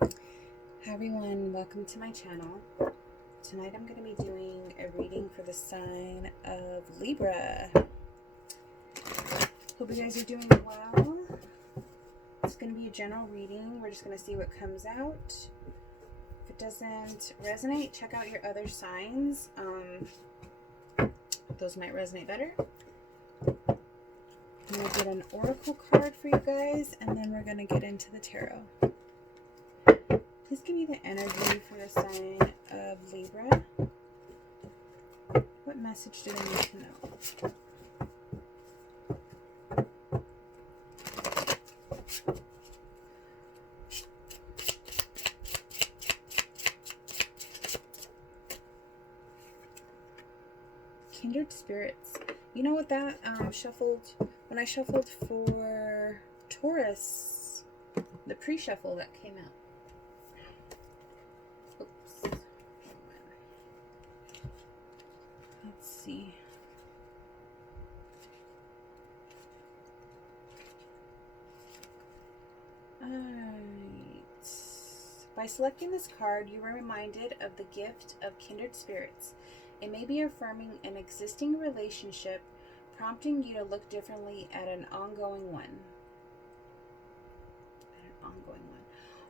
Hi everyone, welcome to my channel. Tonight I'm going to be doing a reading for the sign of Libra. Hope you guys are doing well. It's going to be a general reading. We're just going to see what comes out. If it doesn't resonate, check out your other signs. Those might resonate better. I'm going to get an oracle card for you guys, and then we're going to get into the tarot. Please give me the energy for the sign of Libra. What message do they need to know? Kindred spirits. You know what that shuffled, when I shuffled for Taurus, the pre-shuffle that came out. Oops. Let's see. Alright. By selecting this card, you are reminded of the gift of kindred spirits. It may be affirming an existing relationship, prompting you to look differently at an ongoing one.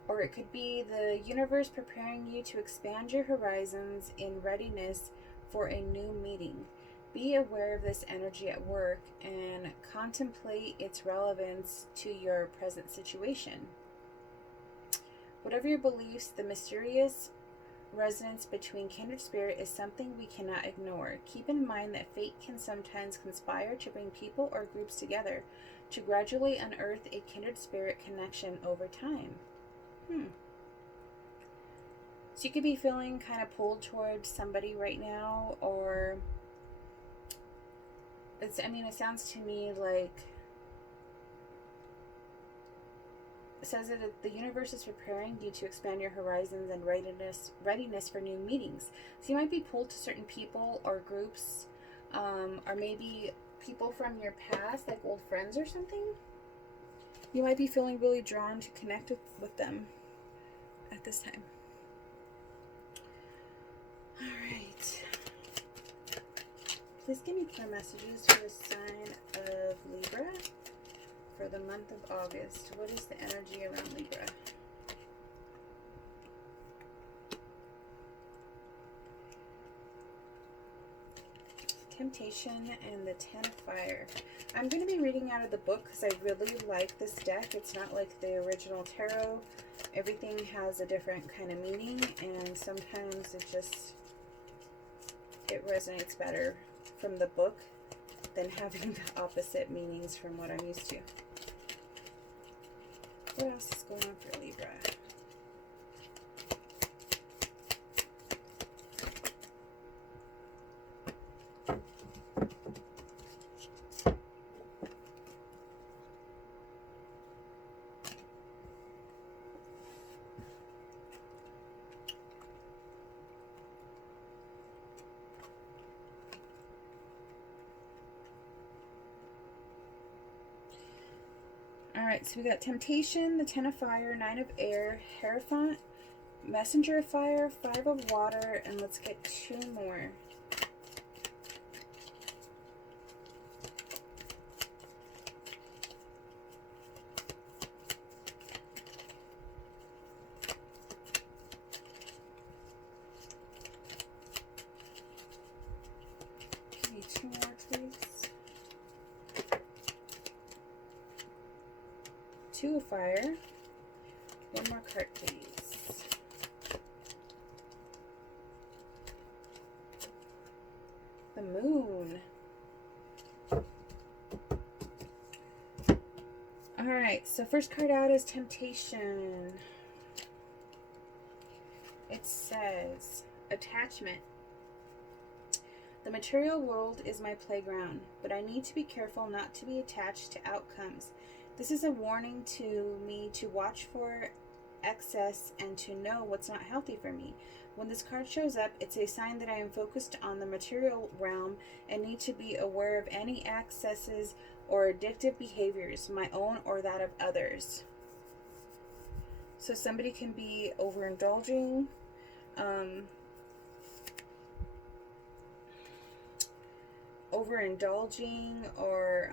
Or it could be the universe preparing you to expand your horizons in readiness for a new meeting. Be aware of this energy at work and contemplate its relevance to your present situation. Whatever your beliefs, the mysterious resonance between kindred spirit is something we cannot ignore. Keep in mind that fate can sometimes conspire to bring people or groups together to gradually unearth a kindred spirit connection over time. So you could be feeling kind of pulled towards somebody right now, or it sounds to me like it says that the universe is preparing you to expand your horizons and readiness for new meetings. So you might be pulled to certain people or groups, or maybe people from your past, like old friends or something. You might be feeling really drawn to connect with them at this time. Alright. Please give me clear messages for the sign of Libra for the month of August. What is the energy around Libra? Temptation and the Ten of Fire. I'm going to be reading out of the book because I really like this deck. It's not like the original tarot. Everything has a different kind of meaning, and sometimes it resonates better from the book than having the opposite meanings from what I'm used to. What else is going on for Libra? Alright, so we got Temptation, the Ten of Fire, Nine of Air, Hierophant, Messenger of Fire, Five of Water, and let's get two more. Give me two more, please. Two of Fire. One more card, please. The Moon. Alright, so first card out is Temptation. It says, attachment. The material world is my playground, but I need to be careful not to be attached to outcomes. This is a warning to me to watch for excess and to know what's not healthy for me. When this card shows up, it's a sign that I am focused on the material realm and need to be aware of any excesses or addictive behaviors, my own or that of others. So somebody can be overindulging, or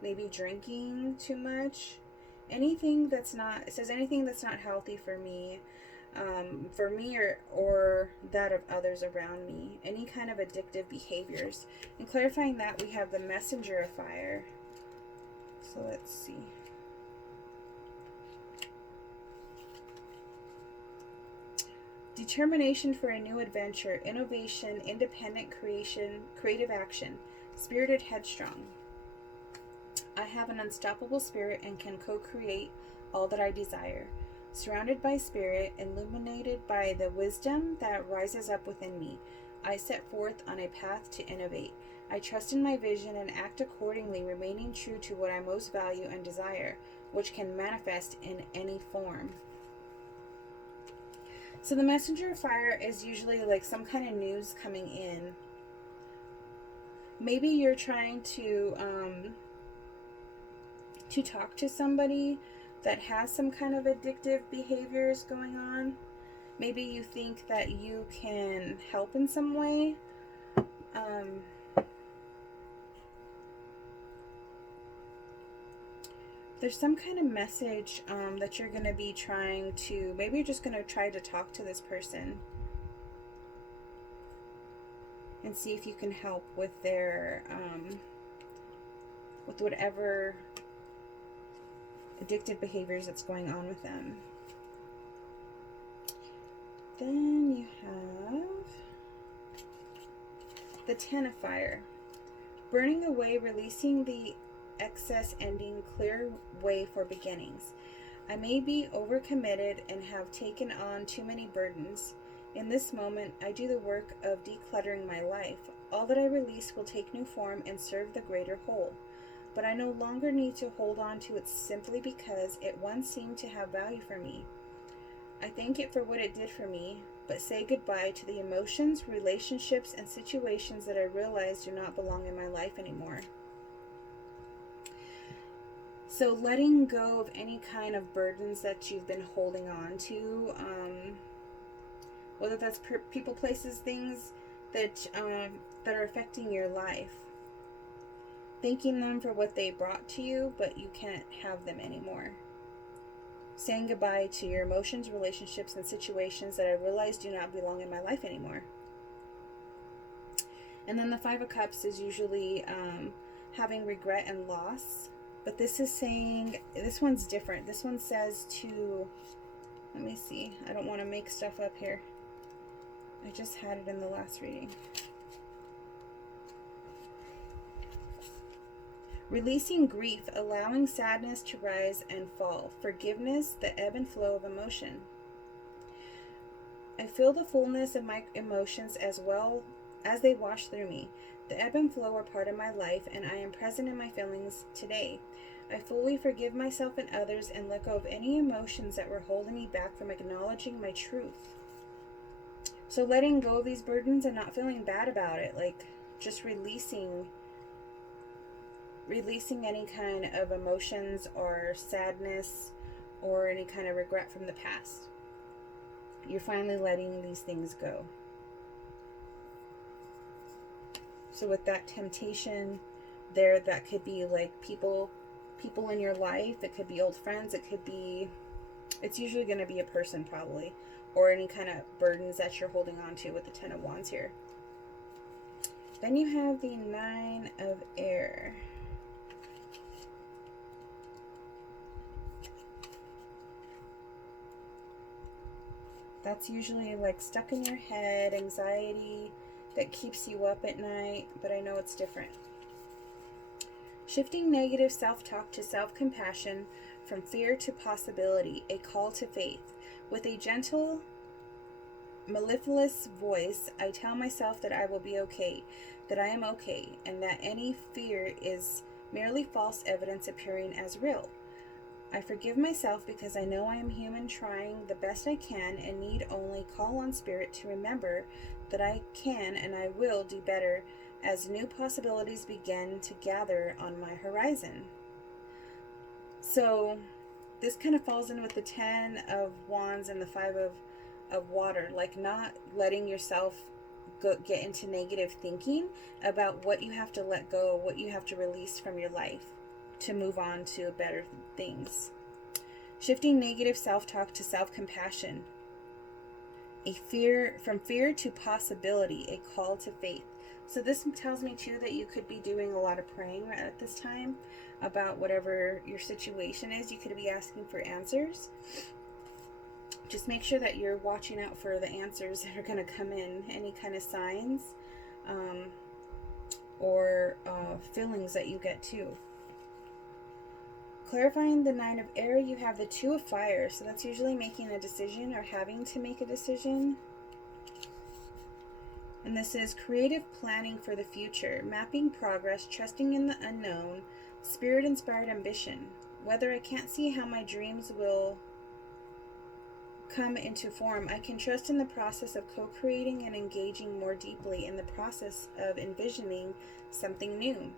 maybe drinking too much. Anything that's not, it says anything that's not healthy for me, or that of others around me. Any kind of addictive behaviors. And clarifying that, we have the messenger of fire. So let's see. Determination for a new adventure, innovation, independent creation, creative action, spirited, headstrong. I have an unstoppable spirit and can co-create all that I desire. Surrounded by spirit, illuminated by the wisdom that rises up within me, I set forth on a path to innovate. I trust in my vision and act accordingly, remaining true to what I most value and desire, which can manifest in any form. So the messenger of fire is usually like some kind of news coming in. Maybe you're trying to talk to somebody that has some kind of addictive behaviors going on. Maybe you think that you can help in some way. There's some kind of message that you're going to be trying to, maybe you're just going to try to talk to this person and see if you can help with their, with whatever addictive behaviors that's going on with them. Then you have the Ten of Fire. Burning away, releasing the excess, ending, clear way for beginnings. I may be overcommitted and have taken on too many burdens. In this moment, I do the work of decluttering my life. All that I release will take new form and serve the greater whole. But I no longer need to hold on to it simply because it once seemed to have value for me. I thank it for what it did for me, but say goodbye to the emotions, relationships, and situations that I realize do not belong in my life anymore. So letting go of any kind of burdens that you've been holding on to, whether that's people, places, things that are affecting your life. Thanking them for what they brought to you, but you can't have them anymore. Saying goodbye to your emotions, relationships, and situations that I realize do not belong in my life anymore. And then the Five of Cups is usually having regret and loss. But this is saying, this one's different. This one says to, let me see. I don't want to make stuff up here. I just had it in the last reading. Releasing grief, allowing sadness to rise and fall. Forgiveness, the ebb and flow of emotion. I feel the fullness of my emotions as well as they wash through me. The ebb and flow are part of my life, and I am present in my feelings today. I fully forgive myself and others and let go of any emotions that were holding me back from acknowledging my truth. So letting go of these burdens and not feeling bad about it, like just releasing any kind of emotions or sadness or any kind of regret from the past. You're finally letting these things go. So with that temptation there, that could be like people in your life. It could be old friends. It's usually going to be a person probably, or any kind of burdens that you're holding on to with the Ten of Wands here. Then you have the Nine of Air. That's usually like stuck in your head, anxiety that keeps you up at night, but I know it's different. Shifting negative self-talk to self-compassion, from fear to possibility, a call to faith. With a gentle, mellifluous voice, I tell myself that I will be okay, that I am okay, and that any fear is merely false evidence appearing as real. I forgive myself because I know I am human, trying the best I can, and need only call on Spirit to remember that I can and I will do better as new possibilities begin to gather on my horizon. So this kind of falls in with the 10 of Wands and the 5 of water, like not letting yourself get into negative thinking about what you have to let go, what you have to release from your life to move on to better things. Shifting negative self-talk to self-compassion. From fear to possibility, a call to faith. So this tells me too that you could be doing a lot of praying at this time about whatever your situation is. You could be asking for answers. Just make sure that you're watching out for the answers that are going to come in, any kind of signs or feelings that you get too. Clarifying the 9 of air, you have the 2 of fire. So that's usually making a decision or having to make a decision. And this is creative planning for the future, mapping progress, trusting in the unknown, spirit-inspired ambition. Whether I can't see how my dreams will come into form, I can trust in the process of co-creating and engaging more deeply in the process of envisioning something new.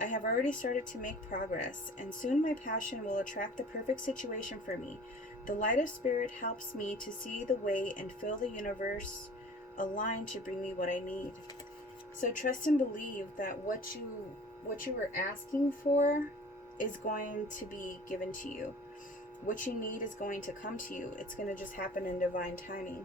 I have already started to make progress, and soon my passion will attract the perfect situation for me. The light of spirit helps me to see the way and feel the universe aligned to bring me what I need. So trust and believe that what you were asking for is going to be given to you. What you need is going to come to you. It's going to just happen in divine timing.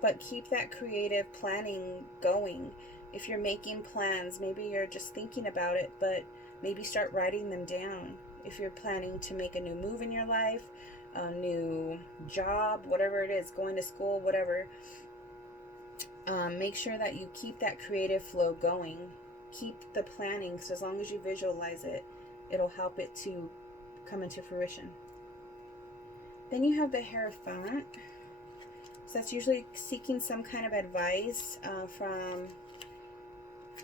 But keep that creative planning going. If you're making plans, maybe you're just thinking about it, but maybe start writing them down. If you're planning to make a new move in your life, a new job, whatever it is, going to school, whatever, make sure that you keep that creative flow going. Keep the planning, so as long as you visualize it, it'll help it to come into fruition. Then you have the Hierophant. So that's usually seeking some kind of advice from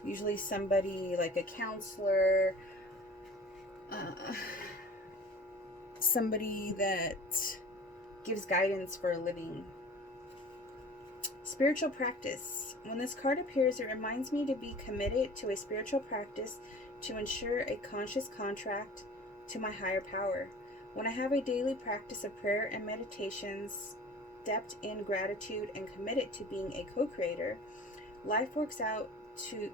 usually somebody like a counselor, somebody that gives guidance for a living. Spiritual practice. When this card appears, it reminds me to be committed to a spiritual practice to ensure a conscious contract to my higher power. When I have a daily practice of prayer and meditations, stepped in gratitude and committed to being a co-creator, life works out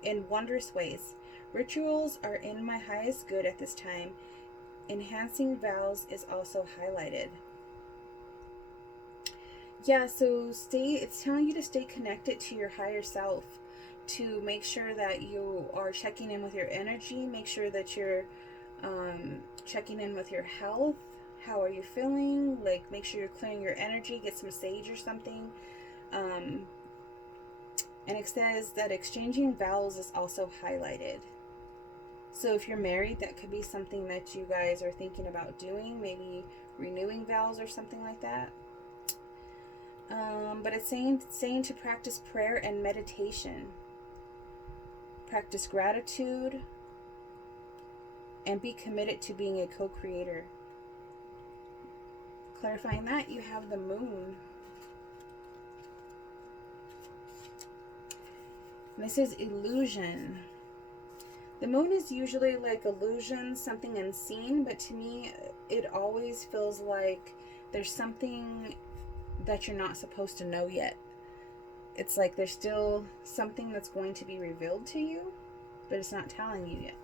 in wondrous ways. Rituals are in my highest good at this time. Enhancing vows is also highlighted. Yeah, so it's telling you to stay connected to your higher self, to make sure that you are checking in with your energy, make sure that you're checking in with your health. How are you feeling? Like, make sure you're clearing your energy, get some sage or something. And it says that exchanging vows is also highlighted. So if you're married, that could be something that you guys are thinking about doing, maybe renewing vows or something like that. But it's saying to practice prayer and meditation, practice gratitude, and be committed to being a co-creator. Clarifying that, you have the Moon. And this is illusion. The Moon is usually like illusion, something unseen, but to me, it always feels like there's something that you're not supposed to know yet. It's like there's still something that's going to be revealed to you, but it's not telling you yet.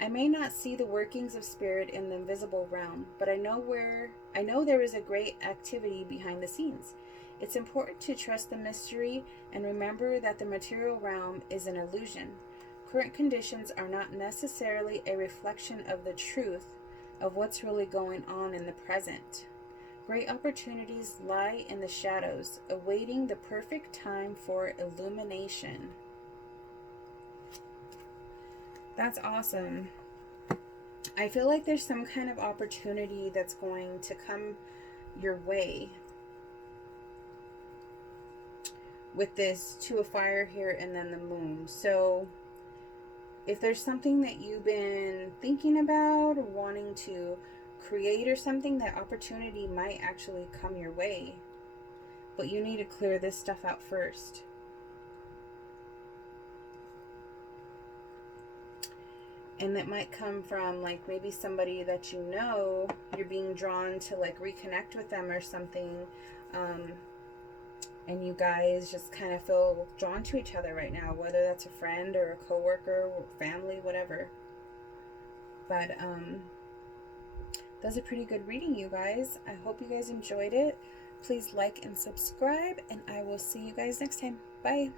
I may not see the workings of spirit in the invisible realm, but I know there is a great activity behind the scenes. It's important to trust the mystery and remember that the material realm is an illusion. Current conditions are not necessarily a reflection of the truth of what's really going on in the present. Great opportunities lie in the shadows, awaiting the perfect time for illumination. That's awesome. I feel like there's some kind of opportunity that's going to come your way with this 2 of fire here and then the Moon. So if there's something that you've been thinking about or wanting to create or something, that opportunity might actually come your way. But you need to clear this stuff out first. And that might come from like maybe somebody that you know, you're being drawn to like reconnect with them or something, and you guys just kind of feel drawn to each other right now, whether that's a friend or a coworker or family, whatever. But that's a pretty good reading, you guys. I hope you guys enjoyed it. Please like and subscribe, and I will see you guys next time. Bye.